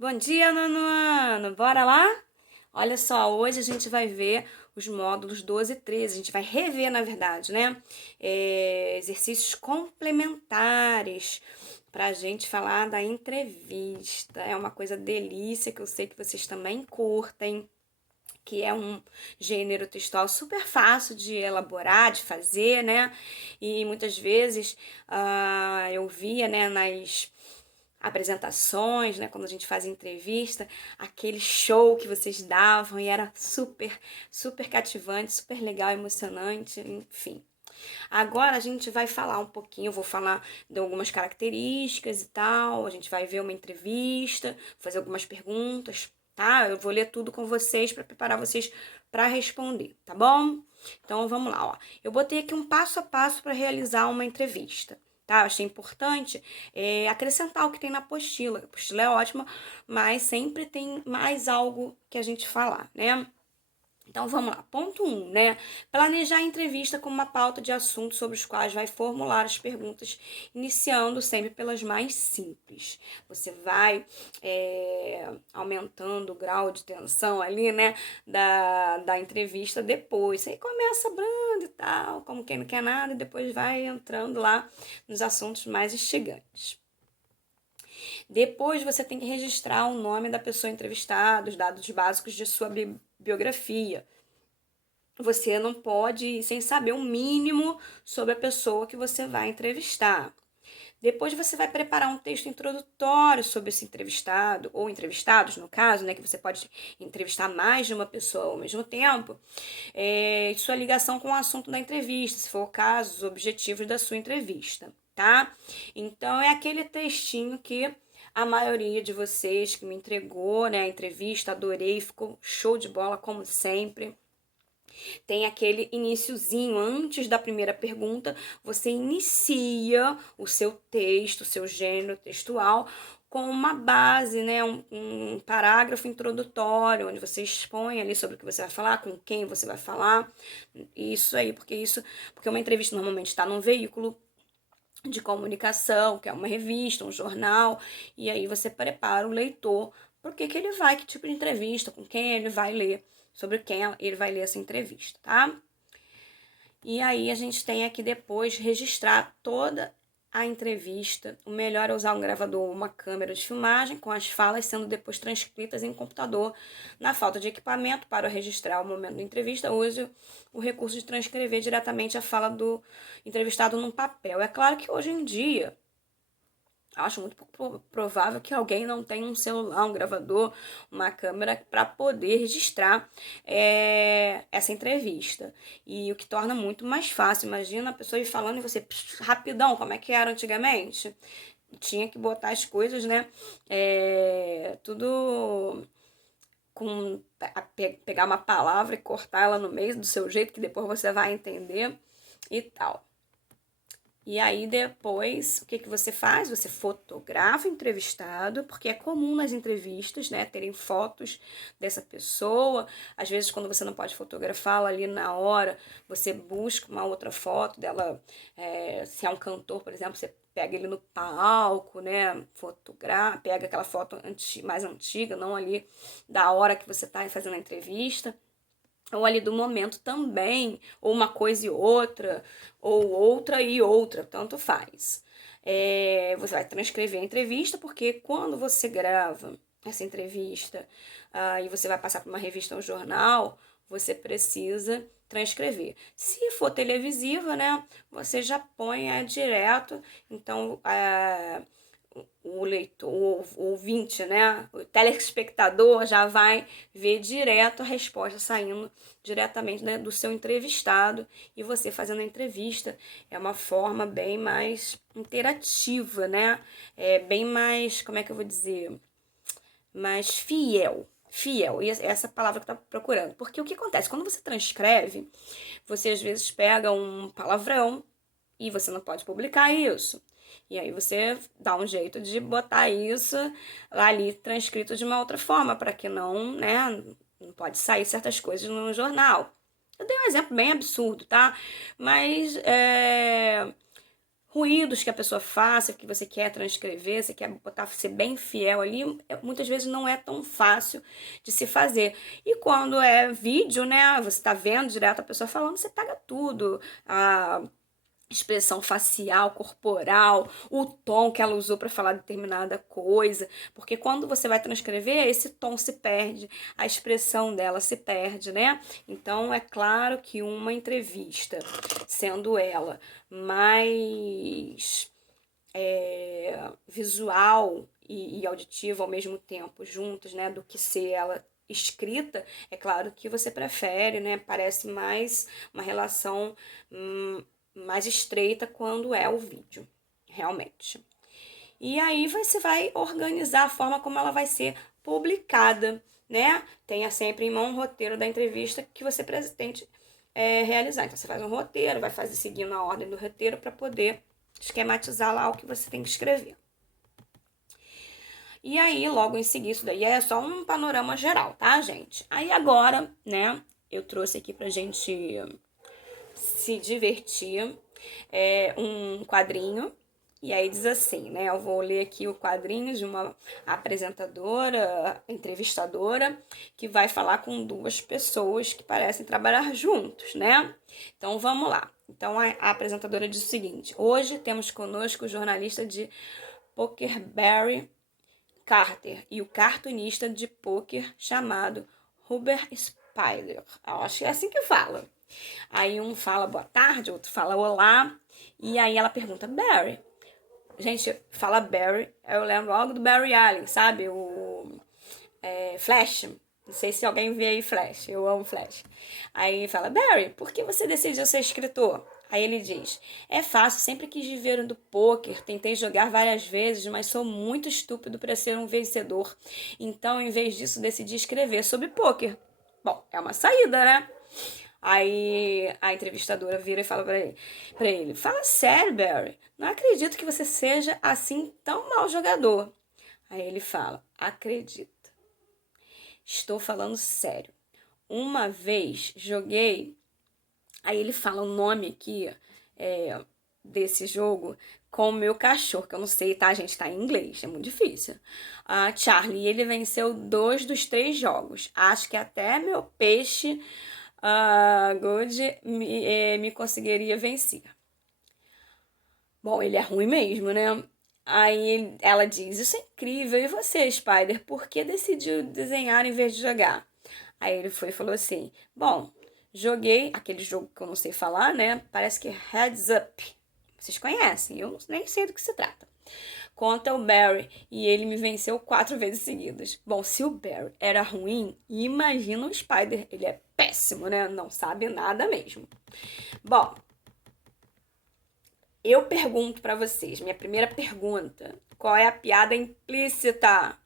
Bom dia, nono ano! Bora lá? Olha só, hoje a gente vai ver os módulos 12 e 13. A gente vai rever, na verdade, né? Exercícios complementares para a gente falar da entrevista. É uma coisa delícia que eu sei que vocês também curtem, que é um gênero textual super fácil de elaborar, de fazer, né? E muitas vezes eu via, né, nas apresentações, né, quando a gente fazia entrevista, aquele show que vocês davam e era super, super cativante, super legal, emocionante, enfim. Agora a gente vai falar um pouquinho, eu vou falar de algumas características e tal, a gente vai ver uma entrevista, fazer algumas perguntas, tá? Eu vou ler tudo com vocês para preparar vocês para responder, tá bom? Então vamos lá, ó. Eu botei aqui um passo a passo para realizar uma entrevista. Tá? Achei importante acrescentar o que tem na apostila. A apostila é ótima, mas sempre tem mais algo que a gente falar, né? Então vamos lá, ponto 1, né? Planejar a entrevista com uma pauta de assuntos sobre os quais vai formular as perguntas, iniciando sempre pelas mais simples. Você vai aumentando o grau de tensão ali, né? Da entrevista depois. Aí começa brando e tal, como quem não quer nada, e depois vai entrando lá nos assuntos mais instigantes. Depois você tem que registrar o nome da pessoa entrevistada, os dados básicos de sua biografia. Você não pode ir sem saber o mínimo sobre a pessoa que você vai entrevistar. Depois você vai preparar um texto introdutório sobre esse entrevistado, ou entrevistados, no caso, né, que você pode entrevistar mais de uma pessoa ao mesmo tempo, sua ligação com o assunto da entrevista, se for o caso, os objetivos da sua entrevista, tá? Então, é aquele textinho que a maioria de vocês que me entregou, né, a entrevista, adorei, ficou show de bola, como sempre. Tem aquele iniciozinho antes da primeira pergunta, você inicia o seu texto, o seu gênero textual com uma base, né, um parágrafo introdutório, onde você expõe ali sobre o que você vai falar, com quem você vai falar, isso aí, porque uma entrevista normalmente está num veículo de comunicação, que é uma revista, um jornal, e aí você prepara o leitor para o que ele vai, que tipo de entrevista, com quem ele vai ler, sobre quem ele vai ler essa entrevista, tá? E aí a gente tem aqui depois registrar toda a entrevista. O melhor é usar um gravador ou uma câmera de filmagem, com as falas sendo depois transcritas em computador. Na falta de equipamento para registrar o momento da entrevista, use o recurso de transcrever diretamente a fala do entrevistado num papel. É claro que hoje em dia acho muito provável que alguém não tenha um celular, um gravador, uma câmera para poder registrar essa entrevista. E o que torna muito mais fácil. Imagina a pessoa ir falando e você, rapidão, como é que era antigamente? Tinha que botar as coisas, né? Tudo com pegar uma palavra e cortar ela no meio do seu jeito, que depois você vai entender e tal. E aí depois, o que você faz? Você fotografa o entrevistado, porque é comum nas entrevistas, né, terem fotos dessa pessoa. Às vezes, quando você não pode fotografá-la ali na hora, você busca uma outra foto dela. Se é um cantor, por exemplo, você pega ele no palco, né, pega aquela foto mais antiga, não ali da hora que você está fazendo a entrevista, ou ali do momento também, ou uma coisa e outra, tanto faz. Você vai transcrever a entrevista, porque quando você grava essa entrevista e você vai passar para uma revista ou um jornal, você precisa transcrever. Se for televisiva, né, você já põe direto, então o leitor, o ouvinte, né, o telespectador já vai ver direto a resposta saindo diretamente, né, do seu entrevistado, e você fazendo a entrevista é uma forma bem mais interativa, né? Bem mais, como é que eu vou dizer, mais fiel. Fiel, e essa palavra que eu tô procurando. Porque o que acontece? Quando você transcreve, você às vezes pega um palavrão e você não pode publicar isso. E aí você dá um jeito de botar isso ali transcrito de uma outra forma, para que não, né, não pode sair certas coisas no jornal. Eu dei um exemplo bem absurdo, tá? Mas ruídos que a pessoa faça, que você quer transcrever, você quer botar, ser bem fiel ali, muitas vezes não é tão fácil de se fazer. E quando é vídeo, né, você tá vendo direto a pessoa falando, você pega tudo, a expressão facial, corporal, o tom que ela usou para falar determinada coisa, porque quando você vai transcrever, esse tom se perde, a expressão dela se perde, né? Então, é claro que uma entrevista, sendo ela mais visual e auditiva ao mesmo tempo, juntos, né, do que ser ela escrita, é claro que você prefere, né? Parece mais uma relação mais estreita quando é o vídeo, realmente. E aí você vai organizar a forma como ela vai ser publicada, né? Tenha sempre em mão um roteiro da entrevista que você pretende realizar. Então você faz um roteiro, vai fazer seguindo a ordem do roteiro para poder esquematizar lá o que você tem que escrever. E aí, logo em seguida, isso daí é só um panorama geral, tá, gente? Aí agora, né, eu trouxe aqui pra gente se divertir um quadrinho. E aí diz assim, né? Eu vou ler aqui o quadrinho de uma apresentadora, entrevistadora, que vai falar com duas pessoas que parecem trabalhar juntos, né? Então vamos lá. Então a apresentadora diz o seguinte: hoje temos conosco o jornalista de Poker Barry Carter e o cartunista de pôquer chamado Hubert Spider. Eu acho que é assim que fala. Aí um fala boa tarde, outro fala olá. E aí ela pergunta, Barry. Gente, fala Barry, eu lembro logo do Barry Allen, sabe? O Flash. Não sei se alguém vê aí Flash, eu amo Flash. Aí fala, Barry, por que você decidiu ser escritor? Aí ele diz, é fácil, sempre quis viver do pôquer, tentei jogar várias vezes, mas sou muito estúpido para ser um vencedor. Então, em vez disso, decidi escrever sobre pôquer. Bom, é uma saída, né? Aí a entrevistadora vira e fala pra ele, fala sério, Barry, não acredito que você seja assim tão mau jogador. Aí ele fala, acredito. Estou falando sério. Uma vez joguei. Aí ele fala o nome aqui desse jogo com o meu cachorro, que eu não sei, tá, gente? Tá em inglês, é muito difícil. Charlie, ele venceu 2 dos 3 jogos. Acho que até meu peixe Good me conseguiria vencer. Bom, ele é ruim mesmo, né? Aí ela diz: isso é incrível. E você, Spider, por que decidiu desenhar em vez de jogar? Aí ele foi e falou assim: bom, joguei aquele jogo que eu não sei falar, né? Parece que é Heads Up. Vocês conhecem, eu nem sei do que se trata. Conta o Barry e ele me venceu 4 vezes seguidas. Bom, se o Barry era ruim, imagina o Spider. Ele é péssimo, né? Não sabe nada mesmo. Bom, eu pergunto pra vocês, minha primeira pergunta, qual é a piada implícita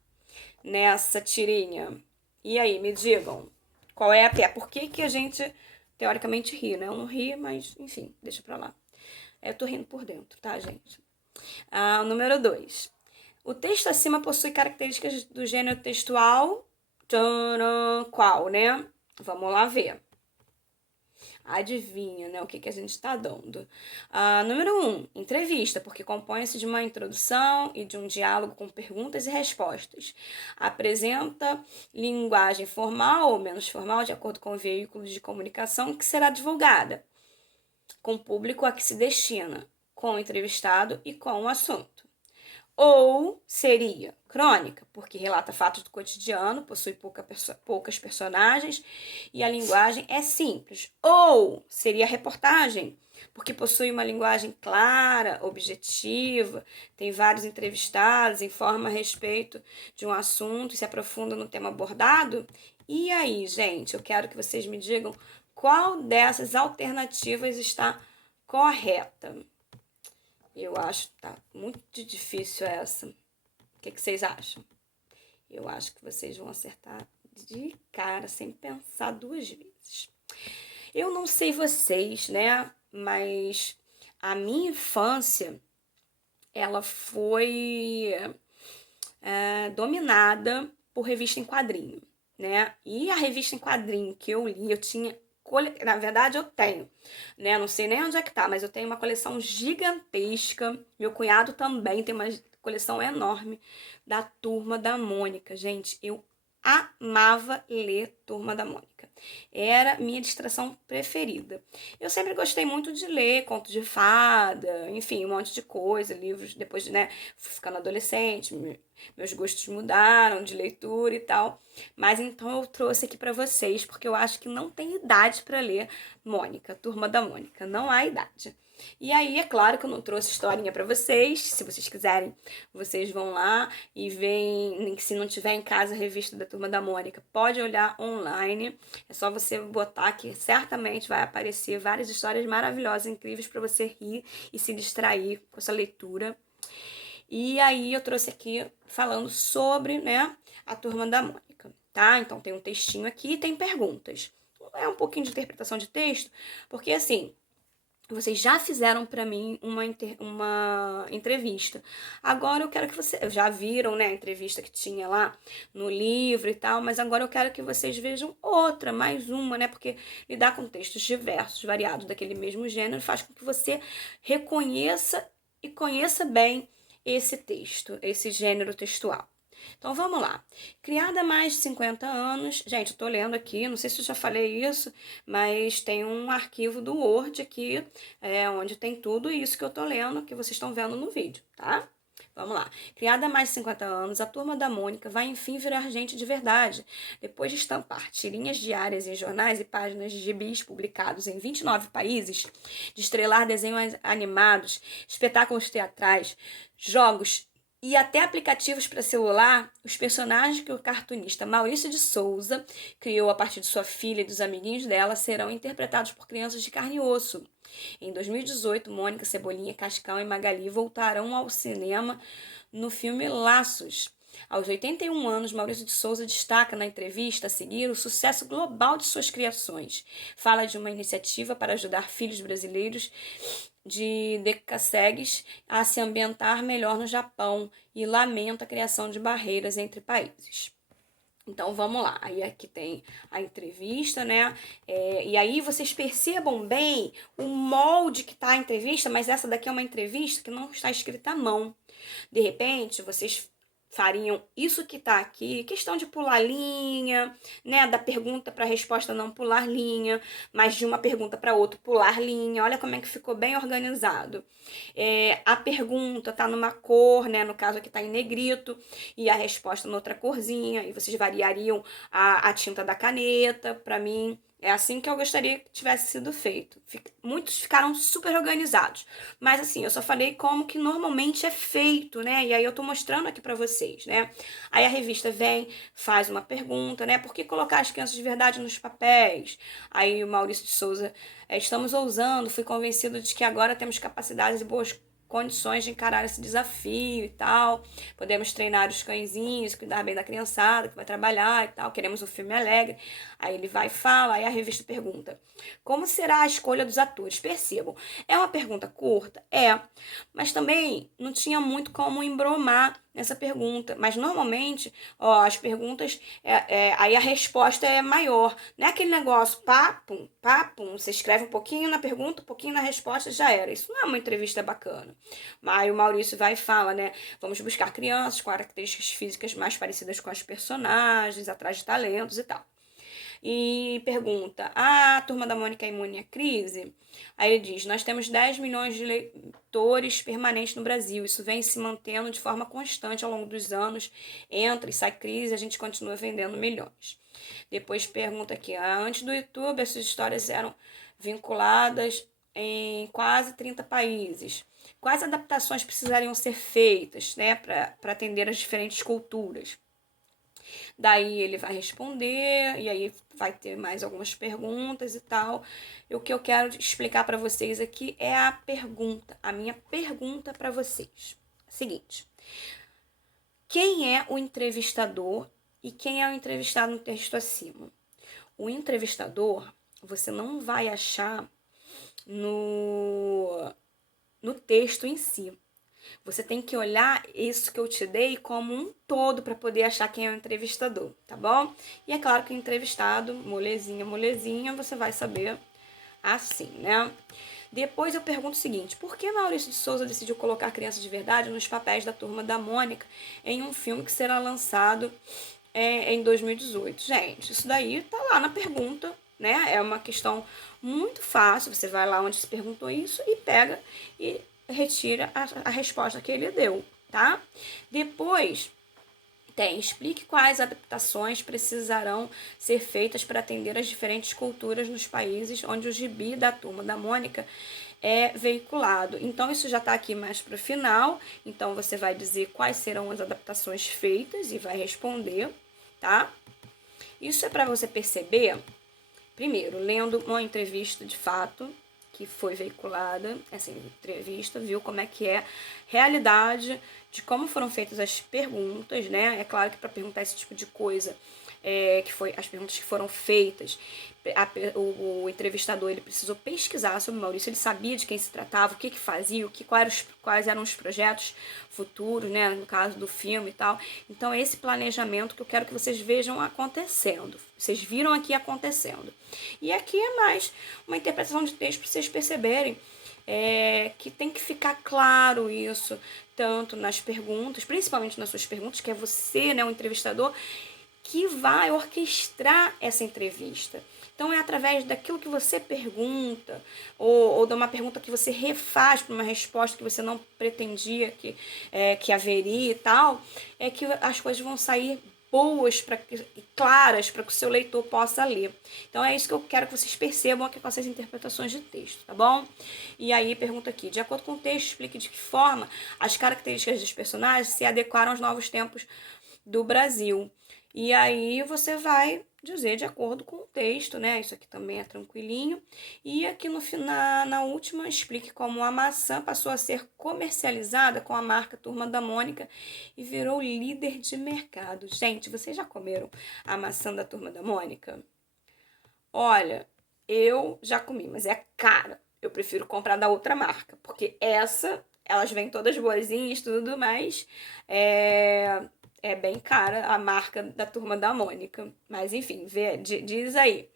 nessa tirinha? E aí, me digam, qual é a piada? Por que a gente, teoricamente, ri, né? Eu não ri, mas, enfim, deixa pra lá. Eu tô rindo por dentro, tá, gente? Número 2. O texto acima possui características do gênero textual, qual, né? Vamos lá ver. Adivinha, né, o que a gente está dando. Número 1, entrevista, porque compõe-se de uma introdução e de um diálogo com perguntas e respostas. Apresenta linguagem formal ou menos formal, de acordo com o veículo de comunicação que será divulgada, com o público a que se destina, com o entrevistado e com o assunto. Ou seria crônica, porque relata fatos do cotidiano, possui poucas personagens e a linguagem é simples. Ou seria reportagem, porque possui uma linguagem clara, objetiva, tem vários entrevistados, informa a respeito de um assunto e se aprofunda no tema abordado. E aí, gente, eu quero que vocês me digam qual dessas alternativas está correta. Eu acho que tá muito difícil essa. O que vocês acham? Eu acho que vocês vão acertar de cara, sem pensar 2 vezes. Eu não sei vocês, né? Mas a minha infância, ela foi dominada por revista em quadrinho, né? E a revista em quadrinho que eu li, eu tinha na verdade eu tenho, né? Não sei nem onde é que tá, mas eu tenho uma coleção gigantesca. Meu cunhado também tem uma coleção enorme da Turma da Mônica. Gente, eu amava ler Turma da Mônica. Era minha distração preferida. Eu sempre gostei muito de ler contos de fada, enfim, um monte de coisa, livros, depois, né, ficando adolescente, meus gostos mudaram de leitura e tal. Mas então eu trouxe aqui para vocês, porque eu acho que não tem idade para ler Mônica, Turma da Mônica, não há idade. E aí, é claro que eu não trouxe historinha para vocês. Se vocês quiserem, vocês vão lá e veem. Se não tiver em casa a revista da Turma da Mônica, pode olhar online. É só você botar que certamente vai aparecer várias histórias maravilhosas, incríveis para você rir e se distrair com essa leitura. E aí eu trouxe aqui falando sobre, né, a Turma da Mônica, tá? Então tem um textinho aqui e tem perguntas. É um pouquinho de interpretação de texto, porque assim, vocês já fizeram para mim uma entrevista. Agora eu quero que vocês já viram, né, a entrevista que tinha lá no livro e tal, mas agora eu quero que vocês vejam outra, mais uma, né? Porque lidar com textos diversos, variados daquele mesmo gênero, faz com que você reconheça e conheça bem esse texto, esse gênero textual. Então vamos lá. Criada há mais de 50 anos. Gente, eu tô lendo aqui, não sei se eu já falei isso, mas tem um arquivo do Word aqui, onde tem tudo isso que eu tô lendo, que vocês estão vendo no vídeo, tá? Vamos lá. Criada há mais de 50 anos, a Turma da Mônica vai enfim virar gente de verdade. Depois de estampar tirinhas diárias em jornais e páginas de gibis publicados em 29 países, de estrelar desenhos animados, espetáculos teatrais, jogos e até aplicativos para celular, os personagens que o cartunista Maurício de Souza criou a partir de sua filha e dos amiguinhos dela serão interpretados por crianças de carne e osso. Em 2018, Mônica, Cebolinha, Cascão e Magali voltarão ao cinema no filme Laços. Aos 81 anos, Maurício de Souza destaca na entrevista a seguir o sucesso global de suas criações. Fala de uma iniciativa para ajudar filhos brasileiros de decassegues a se ambientar melhor no Japão e lamenta a criação de barreiras entre países. Então vamos lá, aí aqui tem a entrevista, né? E aí vocês percebam bem o molde que está a entrevista, mas essa daqui é uma entrevista que não está escrita à mão. De repente, vocês fariam isso que tá aqui, questão de pular linha, né, da pergunta para a resposta não pular linha, mas de uma pergunta para outra pular linha. Olha como é que ficou bem organizado. A pergunta tá numa cor, né, no caso aqui tá em negrito, e a resposta noutra corzinha, e vocês variariam a tinta da caneta. Para mim é assim que eu gostaria que tivesse sido feito. Muitos ficaram super organizados. Mas assim, eu só falei como que normalmente é feito, né? E aí eu tô mostrando aqui pra vocês, né? Aí a revista vem, faz uma pergunta, né? Por que colocar as crianças de verdade nos papéis? Aí o Maurício de Souza, estamos ousando, fui convencido de que agora temos capacidades e boas condições de encarar esse desafio e tal. Podemos treinar os cãezinhos, cuidar bem da criançada que vai trabalhar e tal. Queremos um filme alegre. Aí ele vai e fala, aí a revista pergunta: como será a escolha dos atores? Percebam, é uma pergunta curta? Mas também não tinha muito como embromar nessa pergunta. Mas normalmente, as perguntas, aí a resposta é maior. Não é aquele negócio, papum, papum, você escreve um pouquinho na pergunta, um pouquinho na resposta, já era. Isso não é uma entrevista bacana. Mas o Maurício vai e fala, né? Vamos buscar crianças com características físicas mais parecidas com as personagens, atrás de talentos e tal. E pergunta: a Turma da Mônica é imune à crise? Aí ele diz: nós temos 10 milhões de leitores permanentes no Brasil. Isso vem se mantendo de forma constante ao longo dos anos. Entra e sai crise, a gente continua vendendo milhões. Depois pergunta aqui: antes do YouTube, essas histórias eram vinculadas em quase 30 países. Quais adaptações precisariam ser feitas, né, para atender as diferentes culturas? Daí ele vai responder, e aí vai ter mais algumas perguntas e tal. E o que eu quero explicar para vocês aqui é a minha pergunta para vocês. Seguinte: quem é o entrevistador e quem é o entrevistado no texto acima? O entrevistador você não vai achar no texto em si. Você tem que olhar isso que eu te dei como um todo para poder achar quem é o entrevistador, tá bom? E é claro que o entrevistado, molezinha, molezinha, você vai saber assim, né? Depois eu pergunto o seguinte: por que Maurício de Souza decidiu colocar crianças de verdade nos papéis da Turma da Mônica em um filme que será lançado em 2018? Gente, isso daí tá lá na pergunta, né? É uma questão muito fácil. Você vai lá onde se perguntou isso e pega e retira a resposta que ele deu, tá? Depois explique quais adaptações precisarão ser feitas para atender às diferentes culturas nos países onde o gibi da Turma da Mônica é veiculado. Então, isso já está aqui mais para o final. Então, você vai dizer quais serão as adaptações feitas e vai responder, tá? Isso é para você perceber, primeiro, lendo uma entrevista de fato que foi veiculada, essa entrevista, viu como é que é a realidade de como foram feitas as perguntas, né? É claro que para perguntar esse tipo de coisa, que foi as perguntas que foram feitas, o entrevistador ele precisou pesquisar sobre o Maurício, ele sabia de quem se tratava, o que fazia, quais eram os projetos futuros, né? No caso do filme e tal. Então, é esse planejamento que eu quero que vocês vejam acontecendo. Vocês viram aqui acontecendo. E aqui é mais uma interpretação de texto para vocês perceberem que tem que ficar claro isso, tanto nas perguntas, principalmente nas suas perguntas, que é você, né, o entrevistador, que vai orquestrar essa entrevista. Então, é através daquilo que você pergunta, ou de uma pergunta que você refaz para uma resposta que você não pretendia que haveria e tal, é que as coisas vão sair boas, claras, para que o seu leitor possa ler. Então, é isso que eu quero que vocês percebam aqui com essas interpretações de texto, tá bom? E aí, pergunta aqui: de acordo com o texto, explique de que forma as características dos personagens se adequaram aos novos tempos do Brasil. E aí você vai dizer de acordo com o texto, né? Isso aqui também é tranquilinho. E aqui no final, na última, explique como a maçã passou a ser comercializada com a marca Turma da Mônica e virou líder de mercado. Gente, vocês já comeram a maçã da Turma da Mônica? Olha, eu já comi, mas é cara. Eu prefiro comprar da outra marca, porque elas vêm todas boazinhas, tudo, mas é bem cara a marca da Turma da Mônica. Mas enfim, diz aí.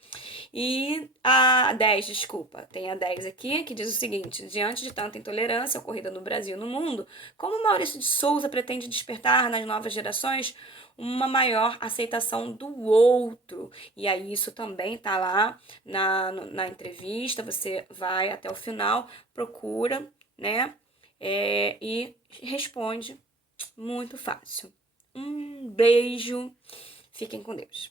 E a 10, desculpa, tem a 10 aqui, que diz o seguinte: diante de tanta intolerância ocorrida no Brasil e no mundo, como Maurício de Souza pretende despertar nas novas gerações uma maior aceitação do outro? E aí isso também tá lá na entrevista, você vai até o final, procura, né? E responde muito fácil. Um beijo, fiquem com Deus.